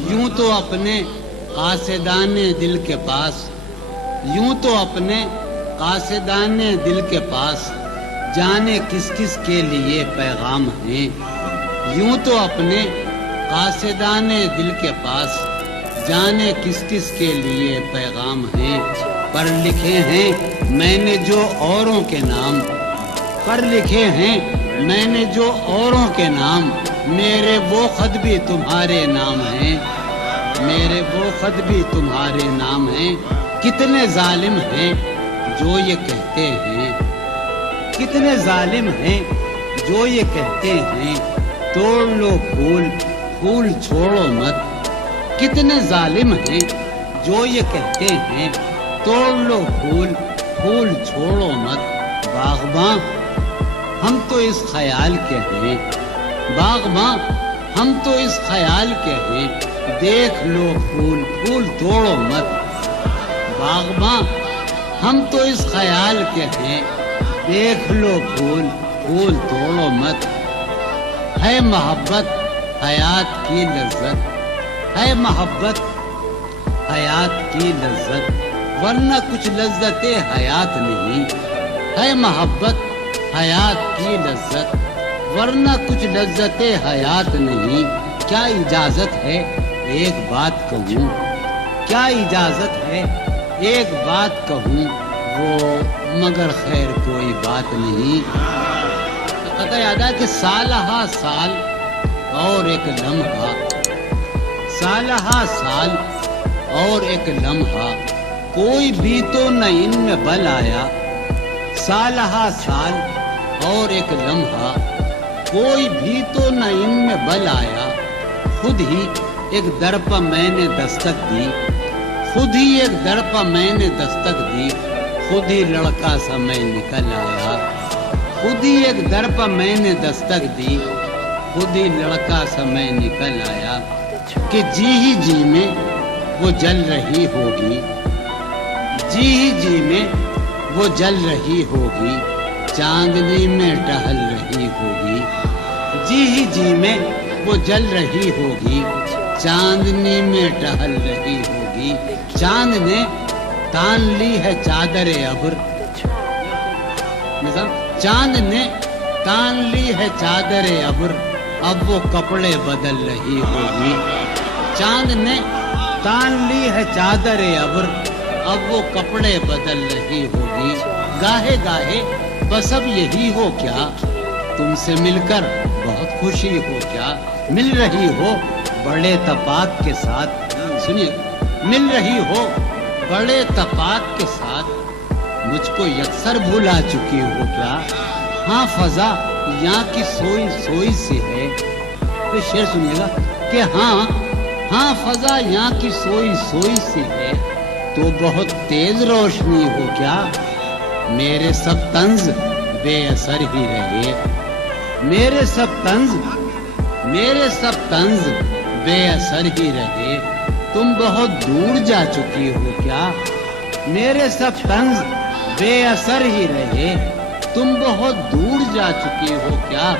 یوں تو اپنے قاصدان دل کے پاس، یوں تو اپنے قاصدان دل کے پاس جانے کس کس کے لیے پیغام ہیں، یوں تو اپنے قاصدان دل کے پاس جانے کس کس کے لیے پیغام ہیں۔ پر لکھے ہیں میں نے جو اوروں کے نام، پر لکھے ہیں میں نے جو اوروں کے نام، میرے وہ خط بھی تمہارے نام ہیں، میرے وہ خط بھی تمہارے نام ہیں۔ کتنے ظالم ہیں جو یہ کہتے ہیں، کتنے ظالم ہیں جو یہ کہتے ہیں توڑ لو پھول پھول چھوڑو مت، کتنے ظالم ہیں جو یہ کہتے ہیں توڑ لو پھول پھول چھوڑو مت۔ باغباں ہم تو اس خیال کے ہیں، باغباں ہم تو اس خیال کے ہیں دیکھ لو پھول پھول توڑو مت۔ باغباں ہم تو اس خیال کے ہیں دیکھ لو پھول پھول توڑو مت۔ ہے محبت حیات کی لذت، ہے محبت حیات کی لذت، ورنہ کچھ لذت حیات نہیں، ہے محبت حیات کی لذت ورنہ کچھ لذت حیات نہیں۔ کیا اجازت ہے ایک بات کہوں، کیا اجازت ہے ایک بات کہوں وہ مگر خیر کوئی بات نہیں۔ قطع یاد ہے کہ سال ہا سال اور ایک لمحہ، سال ہا سال اور ایک لمحہ، کوئی بھی تو نہ ان میں بل آیا۔ سال ہا سال اور ایک لمحہ، کوئی بھی تو نہ ان میں بل آیا۔ خود ہی ایک در پہ میں نے دستک دی، خود ہی ایک در پہ میں نے دستک دی، خود ہی لڑکا سا میں نکل آیا۔ خود ہی ایک در پہ میں نے دستک دی، خود ہی لڑکا سا میں نکل آیا۔ کہ جی ہی جی میں وہ جل رہی ہوگی، جی ہی جی میں وہ جل رہی ہوگی، چاندنی میں ٹہل رہی ہوگی، جی ہی جی میں وہ جل رہی ہوگی، چاندنی میں ٹہل رہی ہوگی۔ چاند نے تان لی ہے چادر ابر، چاند نے تان لی ہے چادر ابر، اب وہ کپڑے بدل رہی ہوگی۔ چاند نے تان لی ہے چادر ابر، اب وہ کپڑے بدل رہی ہوگی۔ گاہے گاہے بس اب یہی ہو کیا، تم سے مل کر بہت خوشی ہو کیا، مل رہی ہو بڑے تپاک کے ساتھ، سنیے، مل رہی ہو بڑے تپاک کے ساتھ، مجھ کو یکسر بھولا چکی ہو کیا۔ ہاں فضا یہاں کی سوئی سوئی سی ہے، تو شعر سنیے گا کہ ہاں فضا یہاں کی سوئی سوئی سی ہے، تو بہت تیز روشنی ہو کیا، میرے سب طنز بے اثر ہی رہے، میرے سب طنز بے اثر ہی رہے، تم بہت دور جا چکی ہو کیا، میرے سب طنز بے اثر ہی رہے، تم بہت دور جا چکی ہو کیا۔